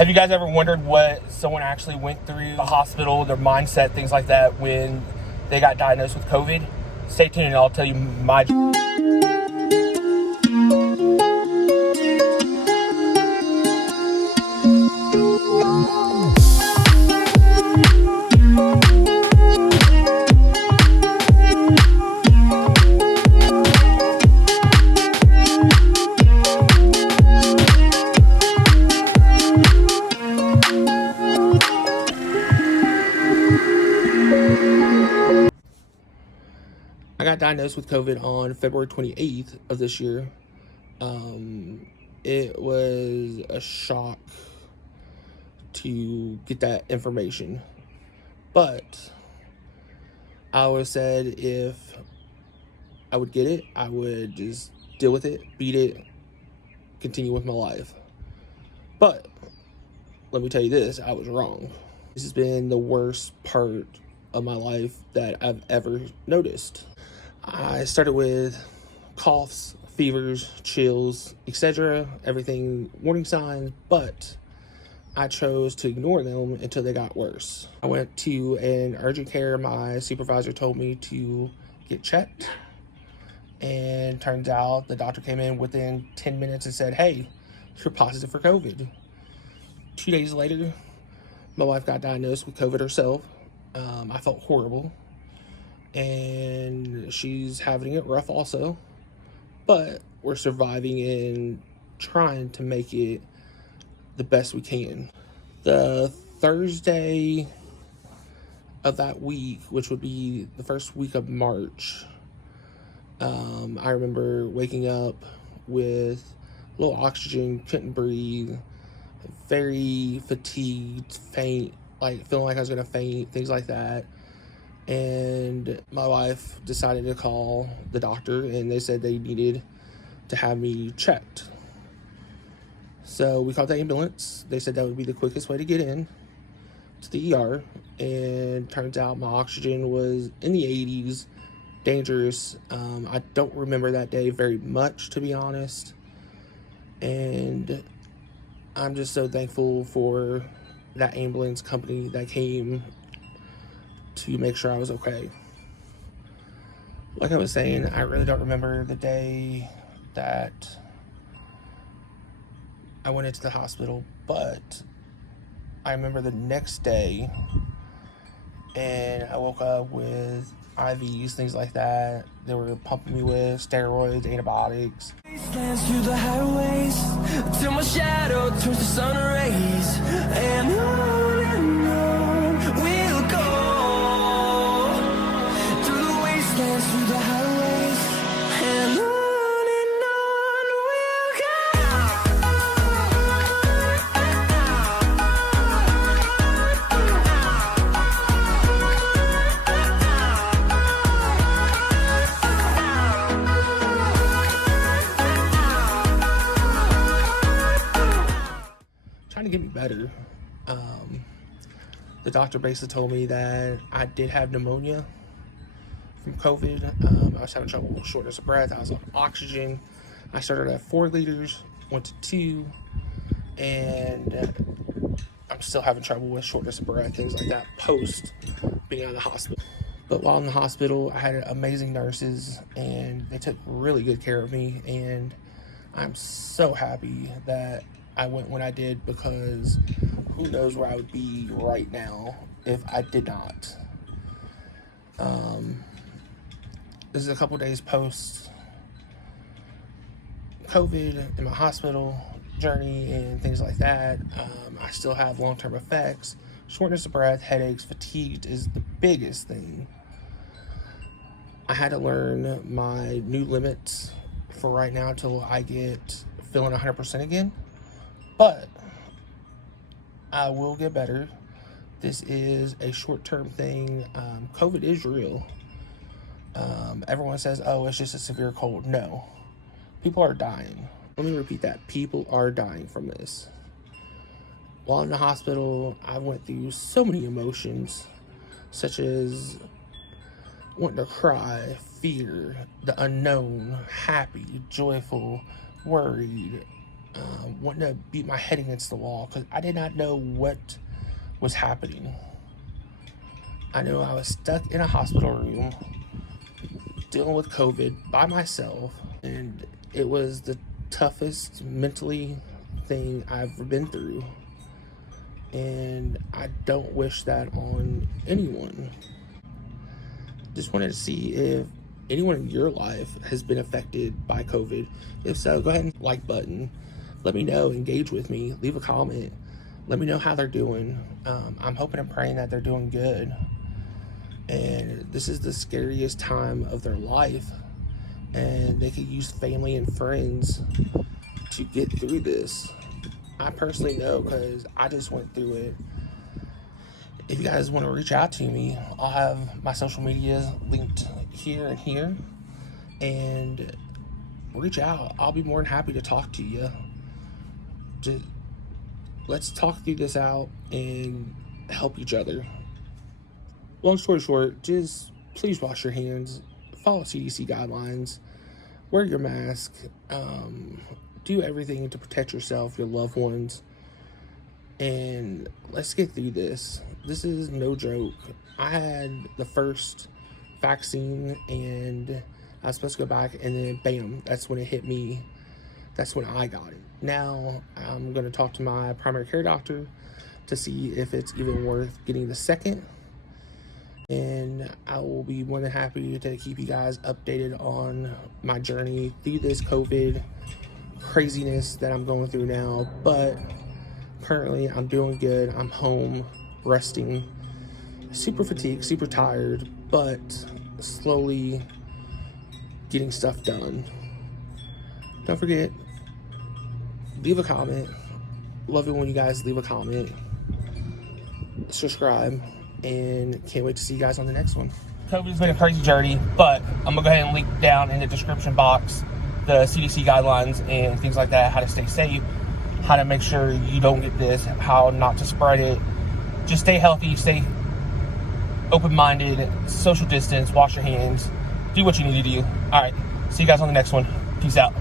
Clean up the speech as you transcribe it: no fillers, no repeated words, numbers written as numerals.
Have you guys ever wondered what someone actually went through the hospital, their mindset, things like that, when they got diagnosed with COVID? Stay tuned and I'll tell you my... I got diagnosed with COVID on February 28th of this year. It was a shock to get that information. But I always said if I would get it, I would just deal with it, beat it, continue with my life. But let me tell you this, I was wrong. This has been the worst part of my life that I've ever noticed. I started with coughs, fevers, chills, etc., everything warning signs, but I chose to ignore them until they got worse. I went to an urgent care. My supervisor told me to get checked, and turns out the doctor came in within 10 minutes and said, "Hey, you're positive for COVID." 2 days later, my wife got diagnosed with COVID herself. I felt horrible, and she's having it rough also, but we're surviving and trying to make it the best we can. The Thursday of that week, which would be the first week of March, I remember waking up with low oxygen, couldn't breathe, very fatigued, faint, like feeling like I was gonna faint, things like that. And my wife decided to call the doctor, and they said they needed to have me checked. So we called the ambulance. They said that would be the quickest way to get in to the ER, and turns out my oxygen was in the 80s, dangerous. I don't remember that day very much, to be honest, and I'm just so thankful for that ambulance company that came to make sure I was okay. Like I was saying, I really don't remember the day that I went into the hospital, but I remember the next day, and I woke up with IVs, things like that. They were pumping me with steroids, antibiotics. Through the highways till my shadow turns to sun rays, and on we'll go through the wastelands, through the highways, and on we'll go. Trying to get me better. The doctor basically told me that I did have pneumonia from COVID. I was having trouble with shortness of breath. I was on oxygen. I started at 4 liters, went to 2, and I'm still having trouble with shortness of breath, things like that, post being out of the hospital. But while in the hospital, I had amazing nurses, and they took really good care of me, and I'm so happy that I went when I did, because who knows where I would be right now if I did not. This is a couple days post COVID in my hospital journey and things like that. I still have long-term effects. Shortness of breath, headaches, fatigue is the biggest thing. I had to learn my new limits for right now until I get feeling 100% again. But I will get better. This is a short-term thing. COVID is real. Everyone says, oh, it's just a severe cold. No. People are dying. Let me repeat that. People are dying from this. While in the hospital, I went through so many emotions, such as wanting to cry, fear, the unknown, happy, joyful, worried, wanting to beat my head against the wall because I did not know what was happening. I knew I was stuck in a hospital room dealing with COVID by myself, and it was the toughest mentally thing I've ever been through. And I don't wish that on anyone. Just wanted to see if anyone in your life has been affected by COVID. If so, go ahead and like button. Let me know, engage with me, leave a comment. Let me know how they're doing. I'm hoping and praying that they're doing good. And this is the scariest time of their life. And they could use family and friends to get through this. I personally know because I just went through it. If you guys want to reach out to me, I'll have my social media linked here and here. And reach out. I'll be more than happy to talk to you. Just let's talk through this out and help each other. Long story short, just please wash your hands, follow CDC guidelines, wear your mask, do everything to protect yourself, your loved ones, and let's get through this. This is no joke. I had the first vaccine and I was supposed to go back, and then bam, that's when it hit me. That's when I got it. Now I'm going to talk to my primary care doctor to see if it's even worth getting the second. And I will be more than happy to keep you guys updated on my journey through this COVID craziness that I'm going through now. But currently I'm doing good. I'm home, resting, super fatigued, super tired, but slowly getting stuff done. Don't forget, leave a comment. Love it when you guys leave a comment. Subscribe, and can't wait to see you guys on the next one. COVID's been a crazy journey, but I'm gonna go ahead and link down in the description box the CDC guidelines and things like that, how to stay safe, how to make sure you don't get this, how not to spread it. Just stay healthy, stay open-minded, social distance, wash your hands, do what you need to do. All right, see you guys on the next one. Peace out.